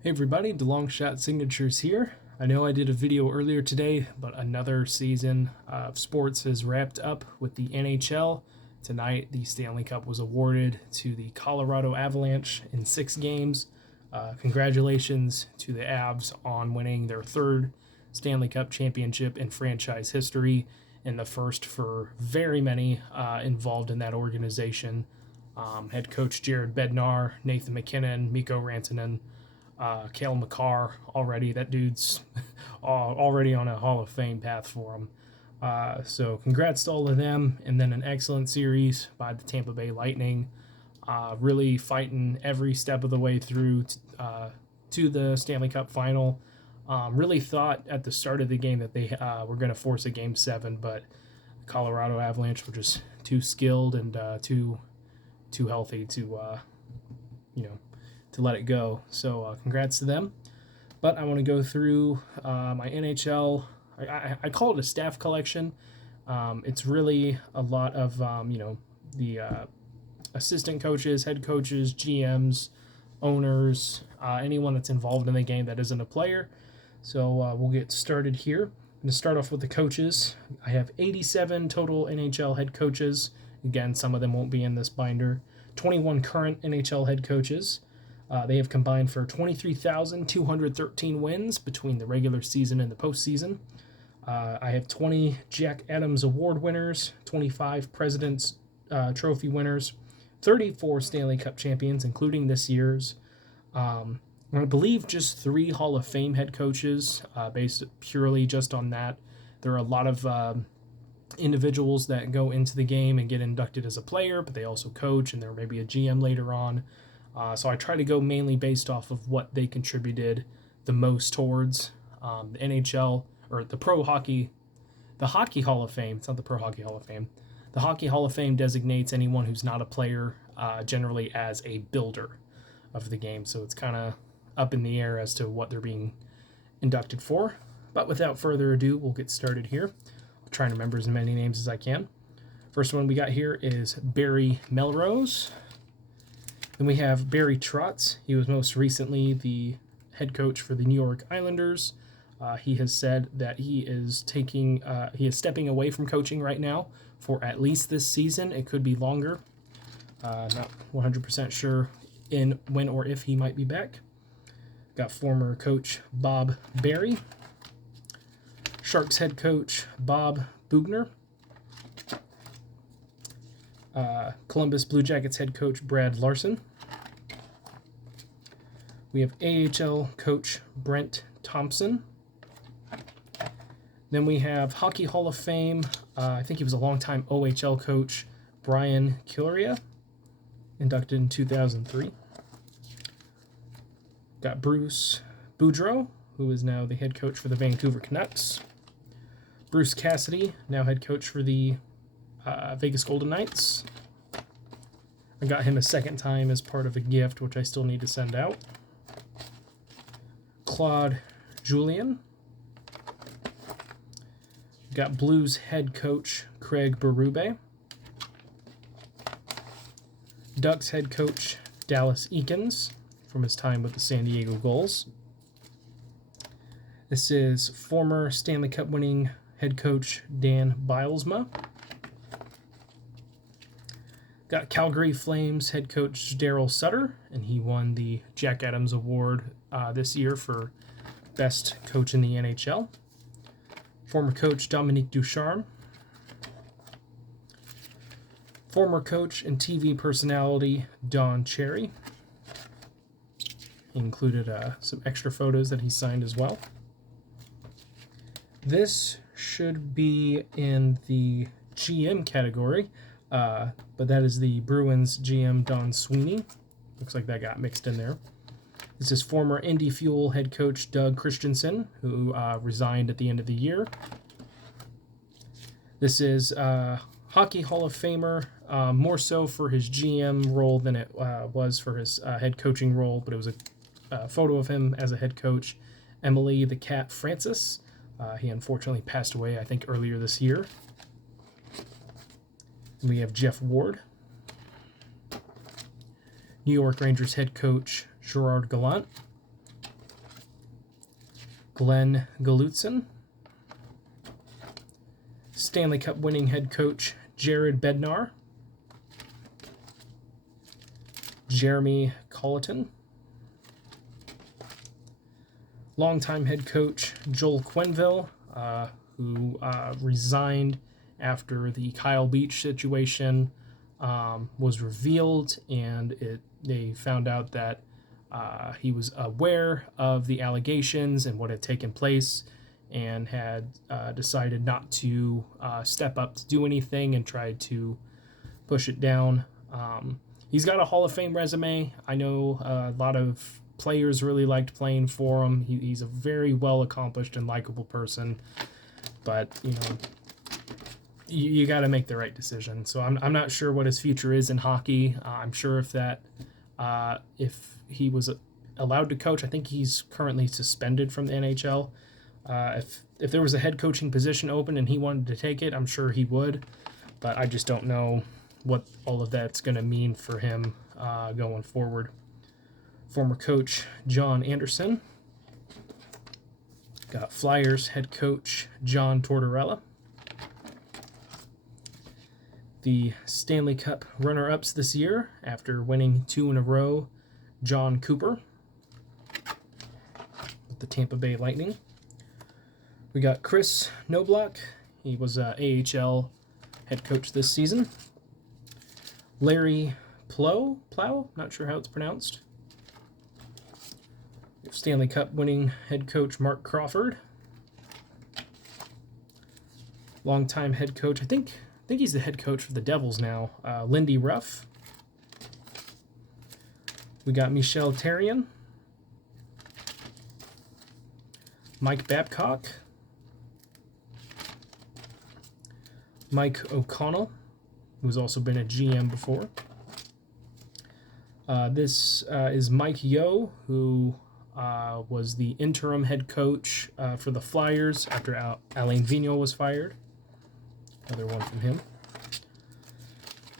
Hey everybody, DeLongShot Signatures here. I know I did a video earlier today, but another season of sports has wrapped up with the NHL. Tonight, the Stanley Cup was awarded to the Colorado Avalanche in 6 games. Congratulations to the Avs on winning their third Stanley Cup championship in franchise history and the first for very many involved in that organization. Head coach Jared Bednar, Nathan MacKinnon, Mikko Rantanen, Cale Makar already. That dude's already on a Hall of Fame path for him. So congrats to all of them. And then an excellent series by the Tampa Bay Lightning. Really fighting every step of the way through to the Stanley Cup final. Really thought at the start of the game that they were going to force a Game 7, but Colorado Avalanche were just too skilled and too healthy to to let it go. So congrats to them. But I want to go through my NHL. I call it a staff collection. It's really a lot of the assistant coaches, head coaches, GMs, owners, anyone that's involved in the game that isn't a player. So we'll get started here. I'm going to start off with the coaches. I have 87 total NHL head coaches. Again, some of them won't be in this binder. 21 current NHL head coaches. They have combined for 23,213 wins between the regular season and the postseason. I have 20 Jack Adams Award winners, 25 President's Trophy winners, 34 Stanley Cup champions, including this year's. I believe just 3 Hall of Fame head coaches, based purely just on that. There are a lot of individuals that go into the game and get inducted as a player, but they also coach, and there may be a GM later on. So I try to go mainly based off of what they contributed the most towards. The NHL, or the Pro Hockey, the Hockey Hall of Fame, it's not the Pro Hockey Hall of Fame. The Hockey Hall of Fame designates anyone who's not a player generally as a builder of the game. So it's kind of up in the air as to what they're being inducted for. But without further ado, we'll get started here. I'll try and remember as many names as I can. First one we got here is Barry Melrose. Then we have Barry Trotz. He was most recently the head coach for the New York Islanders. He has said that he is stepping away from coaching right now for at least this season. It could be longer. Not 100% sure when or if he might be back. Got former coach Bob Berry. Sharks head coach Bob Boughner. Columbus Blue Jackets head coach Brad Larson. We have AHL coach Brent Thompson. Then we have Hockey Hall of Fame. I think he was a longtime OHL coach Brian Curia, inducted in 2003. Got Bruce Boudreau, who is now the head coach for the Vancouver Canucks. Bruce Cassidy, now head coach for the Vegas Golden Knights. I got him a second time as part of a gift, which I still need to send out. Claude Julien. Got Blues head coach Craig Berube. Ducks head coach Dallas Eakins from his time with the San Diego Gulls. This is former Stanley Cup winning head coach Dan Bylsma. Got Calgary Flames head coach Daryl Sutter, and he won the Jack Adams Award this year for best coach in the NHL. Former coach Dominique Ducharme. Former coach and TV personality Don Cherry. He included some extra photos that he signed as well. This should be in the GM category, but that is the Bruins Gm Don Sweeney. Looks like that got mixed in there. This is former Indy Fuel head coach Doug Christensen, who resigned at the end of the year. This is Hockey Hall of Famer, more so for his GM role than it was for his head coaching role, but it was a photo of him as a head coach, Emily the Cat Francis. He unfortunately passed away, I think, earlier this year. And we have Jeff Ward. New York Rangers head coach Gerard Gallant. Glenn Galutzin. Stanley Cup winning head coach Jared Bednar. Jeremy Colleton. Longtime head coach Joel Quenneville, who resigned after the Kyle Beach situation was revealed, and they found out that he was aware of the allegations and what had taken place, and had decided not to step up to do anything and tried to push it down. He's got a Hall of Fame resume. I know a lot of players really liked playing for him. He's a very well accomplished and likable person, but you got to make the right decision. So I'm not sure what his future is in hockey. I'm sure if he was allowed to coach, I think he's currently suspended from the NHL. If there was a head coaching position open and he wanted to take it, I'm sure he would, but I just don't know what all of that's going to mean for him going forward. Former coach John Anderson. Got Flyers head coach John Tortorella. The Stanley Cup runner-ups this year, after winning 2 in a row, John Cooper with the Tampa Bay Lightning. We got Chris Knobloch. He was AHL head coach this season. Larry Plow, not sure how it's pronounced. Stanley Cup winning head coach Mark Crawford. Longtime head coach, I think he's the head coach for the Devils now, Lindy Ruff. We got Michel Therrien. Mike Babcock. Mike O'Connell, who's also been a GM before. This is Mike Yeo, who was the interim head coach for the Flyers after Alain Vigneault was fired. Another one from him.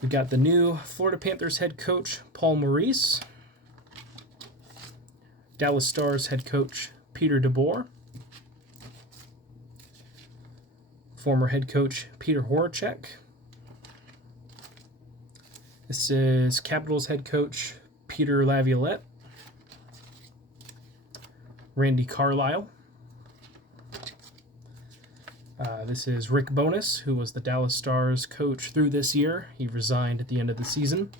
We got the new Florida Panthers head coach, Paul Maurice. Dallas Stars head coach, Peter DeBoer. Former head coach, Peter Horacek. This is Capitals head coach, Peter Laviolette. Randy Carlyle. This is Rick Bowness, who was the Dallas Stars coach through this year. He resigned at the end of the season.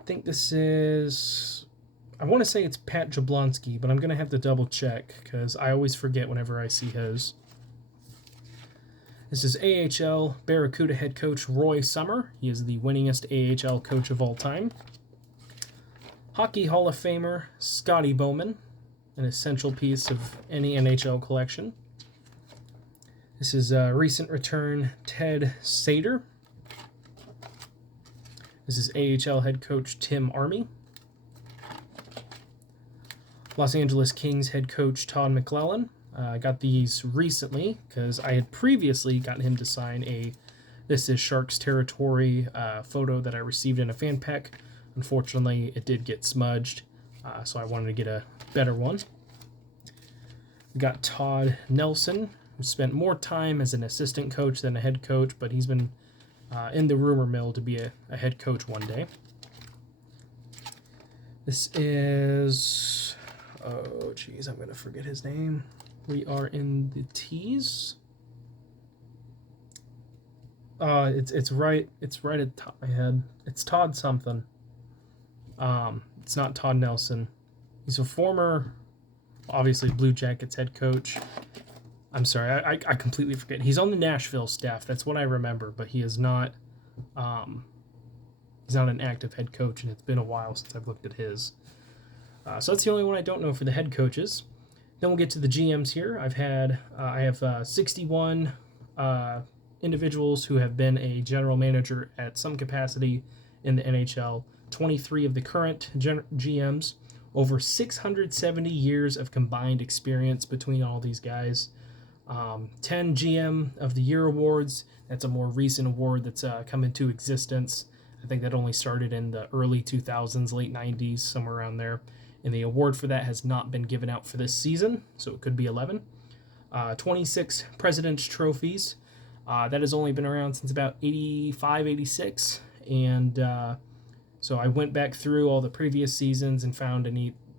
I think this is... I want to say it's Pat Jablonski, but I'm going to have to double check because I always forget whenever I see his. This is AHL Barracuda head coach Roy Summer. He is the winningest AHL coach of all time. Hockey Hall of Famer Scotty Bowman, an essential piece of any NHL collection. This is recent return Ted Sater. This is AHL head coach Tim Army. Los Angeles Kings head coach Todd McLellan. I got these recently because I had previously gotten him to sign a This Is Sharks Territory photo that I received in a fan pack. Unfortunately, it did get smudged, so I wanted to get a better one. We got Todd Nelson, who spent more time as an assistant coach than a head coach, but he's been in the rumor mill to be a head coach one day. This is... oh, geez, I'm going to forget his name. We are in the T's. It's right at the top of my head. It's Todd something. It's not Todd Nelson. He's a former, obviously, Blue Jackets head coach. I'm sorry, I completely forget. He's on the Nashville staff. That's what I remember, but he is not. He's not an active head coach, and it's been a while since I've looked at his. So that's the only one I don't know for the head coaches. Then we'll get to the GMs here. I have 61 individuals who have been a general manager at some capacity in the NHL. 23 of the current GMs. Over 670 years of combined experience between all these guys. 10 GM of the Year awards. That's a more recent award that's come into existence. I think that only started in the early 2000s, late 90s, somewhere around there. and the award for that has not been given out for this season, so it could be 11. 26 President's Trophies. That has only been around since about 85, 86, and so I went back through all the previous seasons and found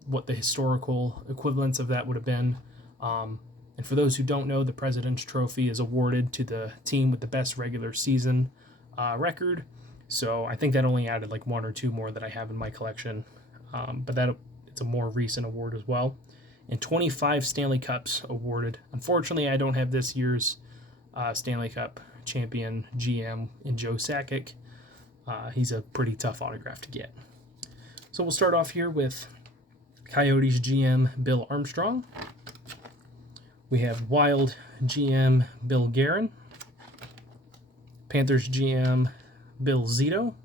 what the historical equivalents of that would have been. And for those who don't know, the President's Trophy is awarded to the team with the best regular season record. So I think that only added like one or two more that I have in my collection. But it's a more recent award as well. And 25 Stanley Cups awarded. Unfortunately, I don't have this year's Stanley Cup champion GM in Joe Sakic. He's a pretty tough autograph to get. So we'll start off here with Coyotes GM Bill Armstrong. We have Wild GM Bill Guerin. Panthers GM Bill Zito.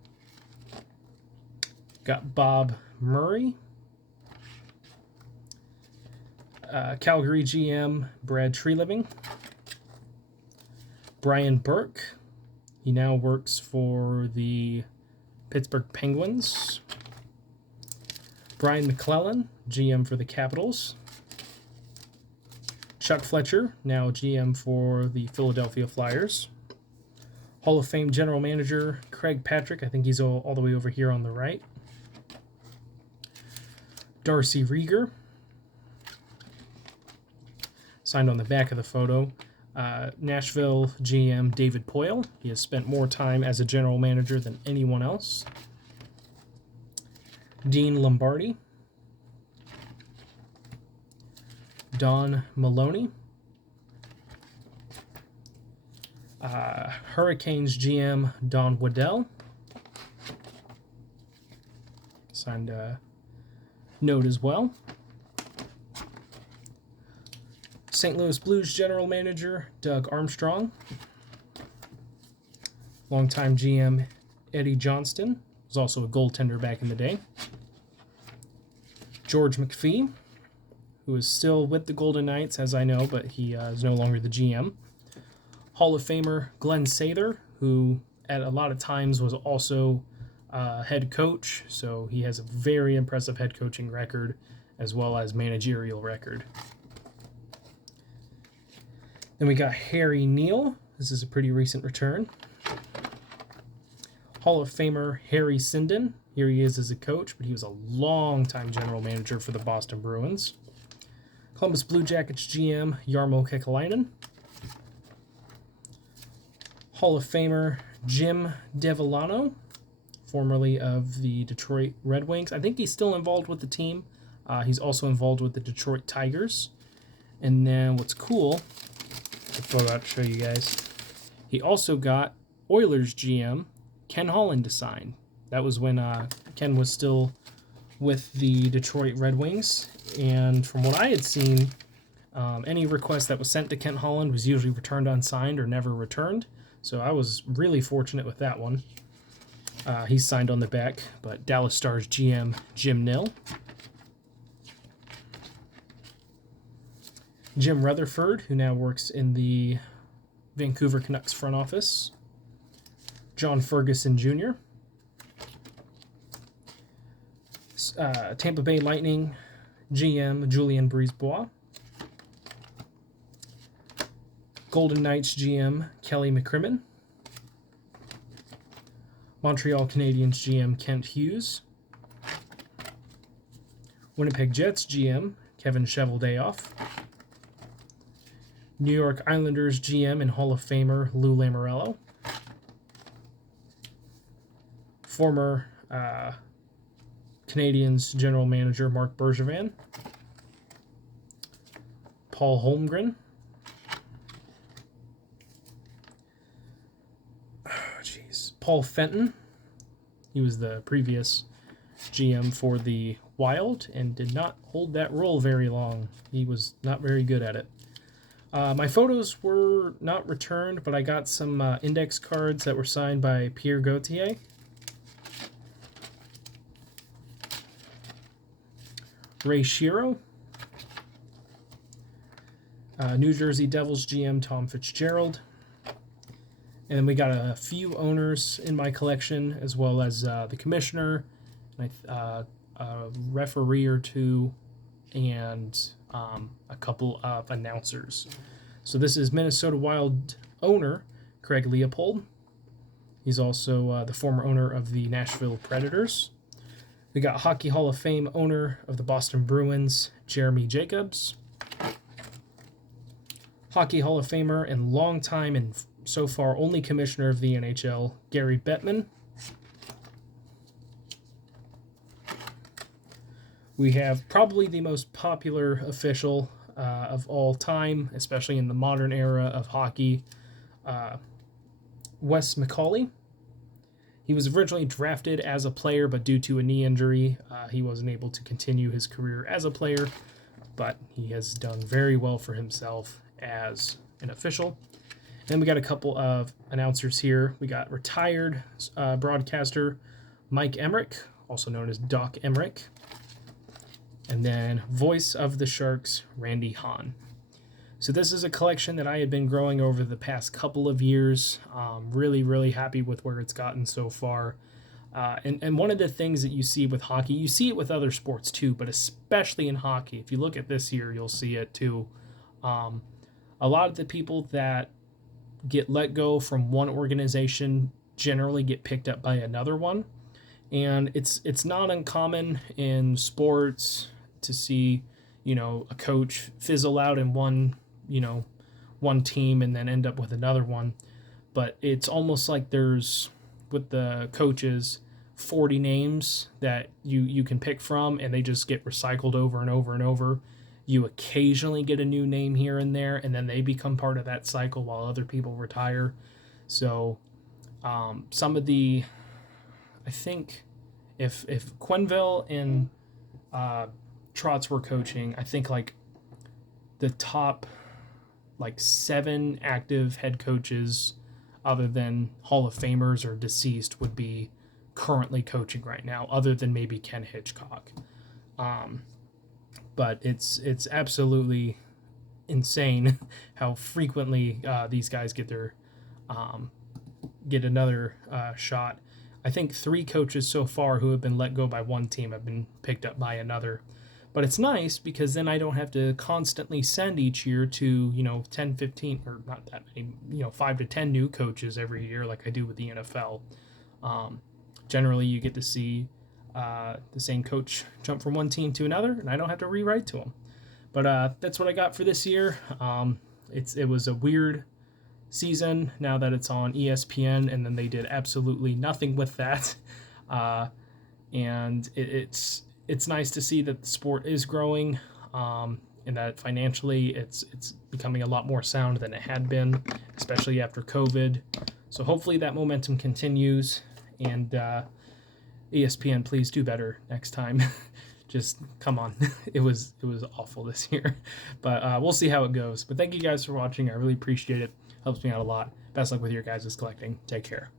Got Bob Murray. Calgary GM Brad Treliving. Brian Burke. He now works for the Pittsburgh Penguins. Brian McClellan, GM for the Capitals. Chuck Fletcher, now GM for the Philadelphia Flyers. Hall of Fame General Manager Craig Patrick. I think he's all the way over here on the right. Darcy Rieger. Signed on the back of the photo. Nashville GM David Poyle. He has spent more time as a general manager than anyone else. Dean Lombardi. Don Maloney. Hurricanes GM Don Waddell. Signed a note as well. St. Louis Blues General Manager Doug Armstrong. Longtime GM Eddie Johnston. Was also a goaltender back in the day. George McPhee, who is still with the Golden Knights, as I know, but he is no longer the GM. Hall of Famer Glenn Sather, who at a lot of times was also head coach, so he has a very impressive head coaching record as well as managerial record. Then we got Harry Neal. This is a pretty recent return. Hall of Famer Harry Sinden. Here he is as a coach, but he was a long-time general manager for the Boston Bruins. Columbus Blue Jackets GM Jarmo Kekalainen. Hall of Famer Jim Devellano, formerly of the Detroit Red Wings. I think he's still involved with the team. He's also involved with the Detroit Tigers. And then what's cool, the photo out to show you guys, he also got Oilers GM Ken Holland to sign. That was when Ken was still with the Detroit Red Wings. And from what I had seen, any request that was sent to Ken Holland was usually returned unsigned or never returned. So I was really fortunate with that one. He's signed on the back, but Dallas Stars GM Jim Nill. Jim Rutherford, who now works in the Vancouver Canucks front office. John Ferguson Jr. Tampa Bay Lightning GM Julien Brisebois. Golden Knights GM Kelly McCrimmon. Montreal Canadiens GM Kent Hughes. Winnipeg Jets GM Kevin Cheveldayoff. New York Islanders GM and Hall of Famer Lou Lamoriello. Former Canadiens General Manager Mark Bergevin. Paul Holmgren. Paul Fenton. He was the previous GM for the Wild and did not hold that role very long. He was not very good at it. My photos were not returned, but I got some index cards that were signed by Pierre Gauthier. Ray Shero. New Jersey Devils GM Tom Fitzgerald. And then we got a few owners in my collection, as well as the commissioner, and a referee or two, and a couple of announcers. So this is Minnesota Wild owner Craig Leopold. He's also the former owner of the Nashville Predators. We got Hockey Hall of Fame owner of the Boston Bruins, Jeremy Jacobs. Hockey Hall of Famer and longtime and so far only commissioner of the NHL, Gary Bettman. We have probably the most popular official of all time, especially in the modern era of hockey, Wes Mcauley. He was originally drafted as a player, but due to a knee injury, he wasn't able to continue his career as a player, but he has done very well for himself as an official. Then we got a couple of announcers here. We got retired broadcaster Mike Emmerich, also known as Doc Emmerich. And then voice of the Sharks, Randy Hahn. So this is a collection that I had been growing over the past couple of years. Really, really happy with where it's gotten so far. And one of the things that you see with hockey, you see it with other sports too, but especially in hockey. If you look at this year, you'll see it too. A lot of the people that get let go from one organization generally get picked up by another one. And it's not uncommon in sports to see, a coach fizzle out in one team and then end up with another one. But it's almost like there's, with the coaches, 40 names that you can pick from, and they just get recycled over and over and over. You occasionally get a new name here and there, and then they become part of that cycle while other people retire. So some of the, I think if Quenneville and Trotz were coaching, I think like the top 7 active head coaches other than Hall of Famers or deceased would be currently coaching right now, other than maybe Ken Hitchcock. But it's absolutely insane how frequently these guys get another shot. I think 3 coaches so far who have been let go by one team have been picked up by another. But it's nice because then I don't have to constantly send each year to, 10, 15, or not that many, 5 to 10 new coaches every year like I do with the NFL. Generally, you get to see the same coach jump from one team to another, and I don't have to rewrite to them. But that's what I got for this year. It was a weird season now that it's on ESPN, and then they did absolutely nothing with that. And it's nice to see that the sport is growing, and that financially it's becoming a lot more sound than it had been, especially after COVID. So hopefully that momentum continues, and ESPN, please do better next time. Just come on. It was awful this year, but we'll see how it goes. But thank you guys for watching. I really appreciate it. Helps me out a lot. Best luck with your guys' collecting. Take care.